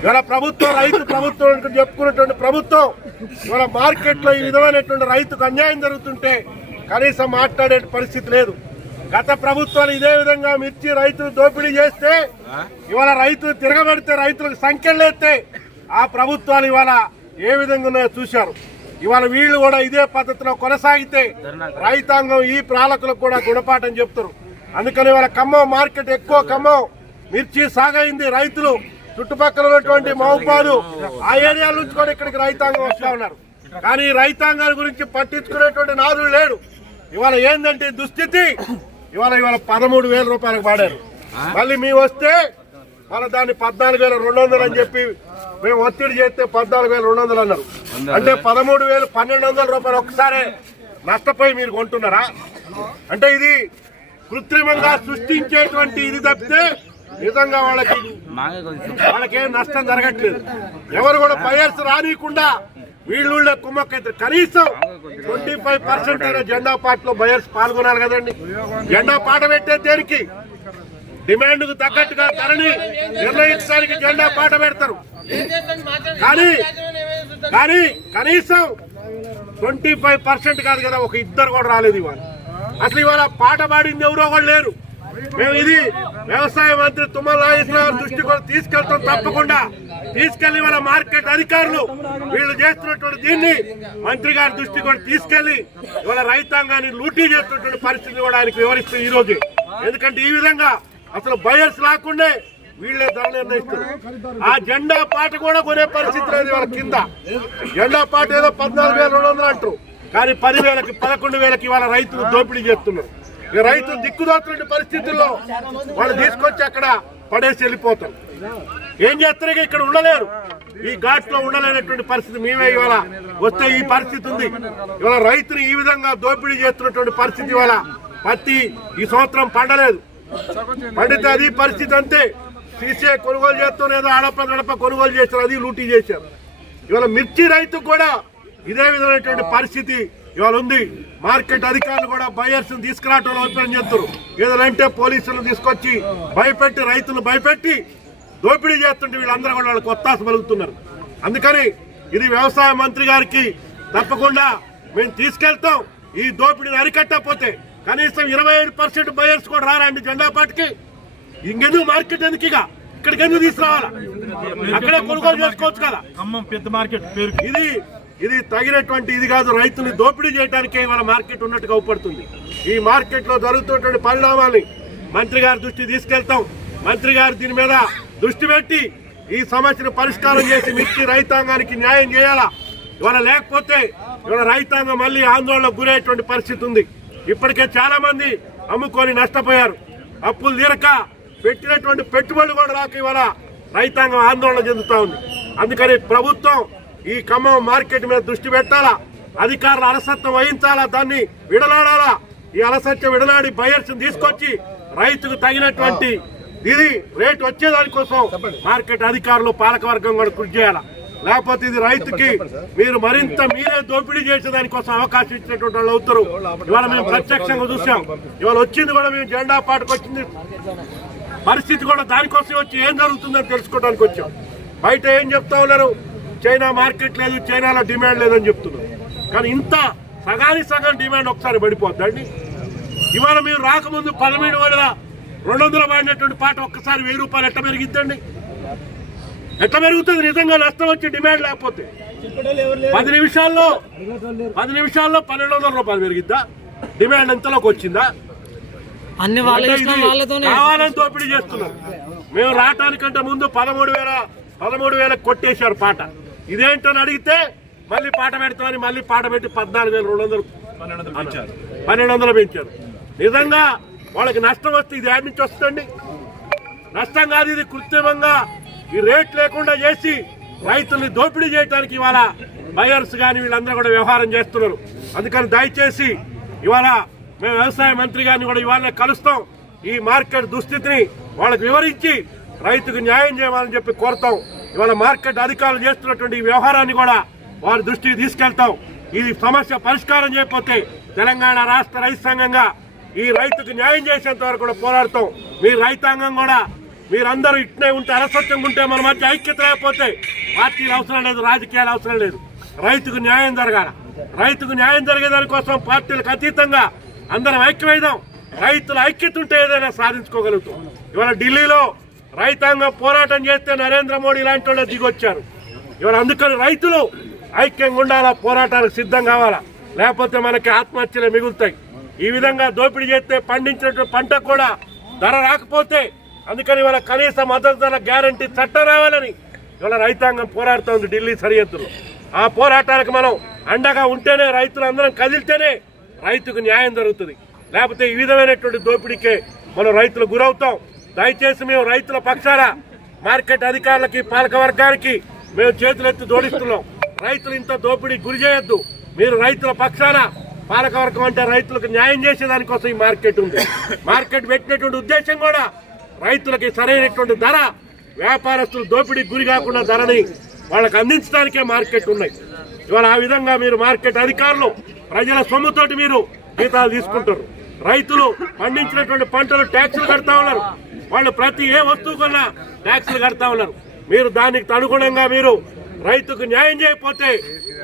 ఇవాళ ప్రభుత్వం రైతు ప్రభుత్వం చెప్పుకున్నటువంటి ప్రభుత్వం ఇవాళ మార్కెట్లో ఈ విధమైనటువంటి రైతుకు అన్యాయం జరుగుతుంటే కనీసం మాట్లాడే పరిస్థితి లేదు. గత ప్రభుత్వాలు ఇదే విధంగా మిర్చి రైతులు దోపిడీ చేస్తే ఇవాళ రైతులు తిరగబడితే రైతులకు సంఖ్యలు ఆ ప్రభుత్వాలు ఇవాళ ఏ విధంగా ఉన్నాయో చూశారు. ఇవాళ వీళ్ళు కూడా ఇదే పద్ధతిలో కొనసాగితే రైతాంగం ఈ ప్రాలకులకు కూడా గుణపాఠం చెప్తారు. అందుకని ఇవాళ ఖమ్మం మార్కెట్ ఎక్కువ ఖమ్మం మిర్చి సాగైంది రైతులు. చుట్టుపక్కల ఉన్నటువంటి మహబాదు ఆ ఏరియాల నుంచి కూడా ఇక్కడికి రైతాంగం వస్తా ఉన్నారు. కానీ రైతాంగాల గురించి పట్టించుకునేటువంటి నాదుడు లేడు. ఇవాళ ఏంటంటే దుస్థితి? ఇవాళ ఇవాళ పదమూడు వేల రూపాయలకు పాడారు మళ్ళీ మీ వస్తే మన దాన్ని పద్నాలుగు వేల రెండు వందలు అని చెప్పి మేము ఒత్తిడి చేస్తే పద్నాలుగు వేల రెండు వందలు అన్నారు. అంటే పదమూడు వేలు పన్నెండు వందల రూపాయలు ఒకసారి నష్టపోయి మీరు కొంటున్నారా? అంటే ఇది కృత్రిమంగా సృష్టించేటువంటి ఇది తప్పితే నిజంగా వాళ్ళకి వాళ్ళకేం నష్టం జరగట్లేదు. ఎవరు కూడా బయర్స్ రానియకుండా వీళ్ళు కుమ్మక్కైతే కనీసం ట్వంటీ ఫైవ్ పర్సెంట్ అయినా జెండా పాటలో బయర్స్ పాల్గొనాలి కదండి. జెండా పాట పెట్టే దేనికి? డిమాండ్కు తగ్గట్టుగా ధరని నిర్ణయించడానికి జెండా పాట పెడతారు. కానీ కానీ కనీసం ట్వంటీ ఫైవ్ పర్సెంట్ కాదు కదా ఒక ఇద్దరు కూడా రాలేదు ఇవాళ. అసలు ఇవాళ పాట పాడింది ఎవరో కూడా లేరు. మేము ఇది వ్యవసాయ మంత్రి తుమ్మల నాగేశ్వరరావు దృష్టి కూడా తీసుకెళ్తాం తప్పకుండా. తీసుకెళ్ళి వాళ్ళ మార్కెట్ అధికారులు వీళ్ళు చేస్తున్నటువంటి దీన్ని మంత్రి గారి దృష్టి కూడా తీసుకెళ్ళి ఇవాళ రైతాంగాన్ని లూటీ చేస్తున్నటువంటి పరిస్థితిని కూడా ఆయనకు వివరిస్తూ ఈ రోజు. ఎందుకంటే ఈ విధంగా అసలు బయర్స్ రాకుండా వీళ్ళే ధర నిర్ణయిస్తారు. ఆ జెండా పాట కూడా కొనే పరిస్థితి లేదు వాళ్ళ కింద. జెండా పాట ఏదో పద్నాలుగు వేల రెండు వందలు అంటారు. కానీ పదివేలకి పదకొండు వేలకి ఇవాళ రైతులు దోపిడీ చేస్తున్నారు. రైతులు దిక్కుదోతున్న పరిస్థితుల్లో వాళ్ళు తీసుకొచ్చి అక్కడ పడేసి వెళ్ళిపోతారు ఏం చేస్తారు ఇక్కడ ఉండలేరు. ఈ ఘాట్లో ఉండలేనటువంటి పరిస్థితి మేమే ఇవాళ వస్తే ఈ పరిస్థితి ఉంది. ఇవాళ రైతులు ఈ విధంగా దోపిడీ చేస్తున్నటువంటి పరిస్థితి ఇవాళ పత్తి ఈ సంవత్సరం పండలేదు. పండితే అది పరిస్థితి అంతే. సీసే కొనుగోలు చేస్తాం ఏదో ఆడప నడప కొనుగోలు చేస్తారు అది లూటీ చేశారు. ఇవాళ మిర్చి రైతు కూడా ఇదే విధమైనటువంటి పరిస్థితి ఇవాళ ఉంది. మార్కెట్ అధికారులు కూడా బయర్స్ తీసుకురావటంలో ఓపెన్ చేస్తారు ఏదంటే పోలీసులను తీసుకొచ్చి భయపెట్టి రైతులు భయపెట్టి దోపిడీ చేస్తుంటే వీళ్ళందరూ కూడా వాళ్ళకి ఒత్తాస పలుకుతున్నారు. అందుకని ఇది వ్యవసాయ మంత్రి గారికి తప్పకుండా మేము తీసుకెళ్తాం. ఈ దోపిడీని అరికట్టకపోతే కనీసం ఇరవై ఐదు పర్సెంట్ బయర్స్ కూడా రారండి జెండా పాటికి. ఇంకెందుకు మార్కెట్ ఎందుకు ఇక? ఇక్కడికి ఎందుకు తీసుకురావాలా? అక్కడే కొనుగోలు చేసుకోవచ్చు కదా. ఖమ్మం పెద్ద మార్కెట్ ఇది ఇది తగినటువంటి ఇది కాదు రైతుని దోపిడీ చేయడానికే ఇవాళ మార్కెట్ ఉన్నట్టుగా అవుపడుతుంది. ఈ మార్కెట్లో జరుగుతున్నటువంటి పరిణామాన్ని మంత్రి గారి దృష్టి తీసుకెళ్తాం. మంత్రి గారు దీని మీద దృష్టి పెట్టి ఈ సమస్యను పరిష్కారం చేసి మిర్చి రైతాంగానికి న్యాయం చేయాలా? ఇవాళ లేకపోతే ఇవాళ రైతాంగం మళ్ళీ ఆందోళనకు గురయ్యేటువంటి పరిస్థితి ఉంది. ఇప్పటికే చాలా మంది అమ్ముకొని నష్టపోయారు. అప్పులు తీరక పెట్టినటువంటి పెట్టుబడులు కూడా రాక ఇవాళ రైతాంగం ఆందోళన చెందుతా ఉంది. అందుకని ప్రభుత్వం ఈ ఖమ్మం మార్కెట్ మీద దృష్టి పెట్టాలా? అధికారులు అలసత్వం వహించాలా? దాన్ని విడనాడాలా? ఈ అలసత్యం విడనాడి బయర్స్ తీసుకొచ్చి రైతుకు తగినటువంటి ఇది రేటు వచ్చేదానికోసం మార్కెట్ అధికారులు పాలకవర్గం కూడా కృషి చేయాలా? లేకపోతే ఇది రైతుకి మీరు మరింత మీరే దోపిడీ చేసేదానికోసం అవకాశం ఇచ్చినటువంటి వాళ్ళు అవుతారు. ఇవాళ మేము ప్రత్యక్షంగా చూసాం ఇవాళ వచ్చింది కూడా మేము జెండా పాటకు వచ్చింది. పరిస్థితి కూడా దానికోసం వచ్చి ఏం జరుగుతుందని తెలుసుకోవడానికి వచ్చాం. బయట ఏం చెప్తా ఉన్నారు? చైనా మార్కెట్ లేదు చైనాలో డిమాండ్ లేదని చెప్తున్నారు. కానీ ఇంత సగానికి సగం డిమాండ్ ఒకసారి పడిపోద్దండి ఇవాళ మీరు రాకముందు పదమూడు వేల రెండు వందల పడినటువంటి పాట ఒక్కసారి వెయ్యి రూపాయలు ఎట్ట పెరిగిద్దండి? ఎట్లా పెరుగుతుంది? నిజంగా నష్టం వచ్చి డిమాండ్ లేకపోతే. పది నిమిషాల్లో పది నిమిషాల్లో పన్నెండు వందల రూపాయలు పెరిగిద్దా? డిమాండ్ ఎంతలోకి వచ్చిందా? అన్ని కావాలని దోపిడీ చేస్తున్నారు. మేము రావటానికంటే ముందు పదమూడు వేల పదమూడు వేలకు కొట్టేశారు పాట. ఇదేంటని అడిగితే మళ్ళీ పాట పెడతామని మళ్ళీ పాట పెట్టి పద్నాలుగు వేల రెండు వందలు. పన్నెండు వందలు పెంచారు. నిజంగా వాళ్ళకి నష్టం వస్తే ఇది యాడ్ నుంచి వస్తుంది నష్టం కాదు ఇది కృత్రిమంగా ఈ రేట్ లేకుండా చేసి రైతుల్ని దోపిడీ చేయడానికి ఇవాళ బయర్స్ కానీ వీళ్ళందరూ కూడా వ్యవహారం చేస్తున్నారు. అందుకని దయచేసి ఇవాళ మేము వ్యవసాయ మంత్రి గారిని కూడా ఇవాళ కలుస్తాం. ఈ మార్కెట్ దుస్థితిని వాళ్ళకి వివరించి రైతుకు న్యాయం చేయమని చెప్పి కోరుతాం. ఇవాళ మార్కెట్ అధికారులు చేస్తున్నటువంటి వ్యవహారాన్ని కూడా వారి దృష్టికి తీసుకెళ్తాం. ఈ సమస్య పరిష్కారం చేయకపోతే తెలంగాణ రాష్ట్ర రైతు సంఘంగా ఈ రైతుకు న్యాయం చేసేంత వరకు కూడా పోరాడతాం. మీ రైతాంగం కూడా మీరందరూ ఇట్నే ఉంటే అలసత్యంగా ఉంటే మన మధ్య ఐక్యత లేకపోతే పార్టీలు అవసరం లేదు రాజకీయాలు అవసరం లేదు. రైతుకు న్యాయం జరగాల. రైతుకు న్యాయం జరిగే కోసం పార్టీలకు అతీతంగా అందరం ఐక్యమైదాం రైతుల ఐక్యత ఉంటే ఏదైనా సాధించుకోగలుగుతాం. ఇవాళ ఢిల్లీలో రైతాంగం పోరాటం చేస్తే నరేంద్ర మోడీ లాంటి వాళ్ళు దిగొచ్చారు. ఇవాళ అందుకని రైతులు ఐక్యంగా ఉండాలా? పోరాటానికి సిద్ధం కావాలా? లేకపోతే మనకి ఆత్మహత్యలు మిగులుతాయి. ఈ విధంగా దోపిడీ చేస్తే పండించినటువంటి పంట కూడా ధర రాకపోతే అందుకని ఇవాళ కనీస మద్దతు ధర గ్యారంటీ చట్టం రావాలని ఇవాళ రైతాంగం పోరాడుతోంది ఢిల్లీ సరిహద్దులో. ఆ పోరాటానికి మనం అండగా ఉంటేనే రైతులందరం కదిలితేనే రైతుకు న్యాయం జరుగుతుంది. లేకపోతే ఈ విధమైనటువంటి దోపిడీకే మనం రైతులు గురవుతాం. దయచేసి మేము రైతుల పక్షాన మార్కెట్ అధికారులకి పాలక వర్గానికి మేము చేతులెత్తి జోడిస్తున్నాం. రైతులు ఇంత దోపిడీ గురి చేయొద్దు. మీరు రైతుల పక్షాన పాలకవర్గం అంటే రైతులకు న్యాయం చేసేదానికోసం ఈ మార్కెట్ ఉంది. మార్కెట్ పెట్టినటువంటి ఉద్దేశం కూడా రైతులకి సరైనటువంటి ధర వ్యాపారస్తులు దోపిడీ గురి కాకుండా ధరని వాళ్ళకి అందించడానికే మార్కెట్ ఉన్నాయి. ఇవాళ ఆ విధంగా మీరు మార్కెట్ అధికారులు ప్రజల సొమ్ముతోటి మీరు జీతాలు తీసుకుంటారు. రైతులు పండించినటువంటి పంటలు ట్యాక్సులు కడతా ఉన్నారు. వాళ్ళు ప్రతి ఏ వస్తువు కన్నా ట్యాక్సులు కడతా ఉన్నారు. మీరు దానికి అనుగుణంగా మీరు రైతుకు న్యాయం చేయకపోతే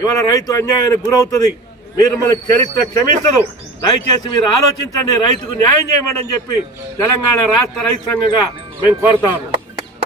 ఇవాళ రైతు అన్యాయానికి గురవుతుంది. మీరు మన చరిత్ర క్షమించదు. దయచేసి మీరు ఆలోచించండి రైతుకు న్యాయం చేయమని చెప్పి తెలంగాణ రాష్ట్ర రైతు సంఘంగా మేము కోరుతా ఉన్నాం.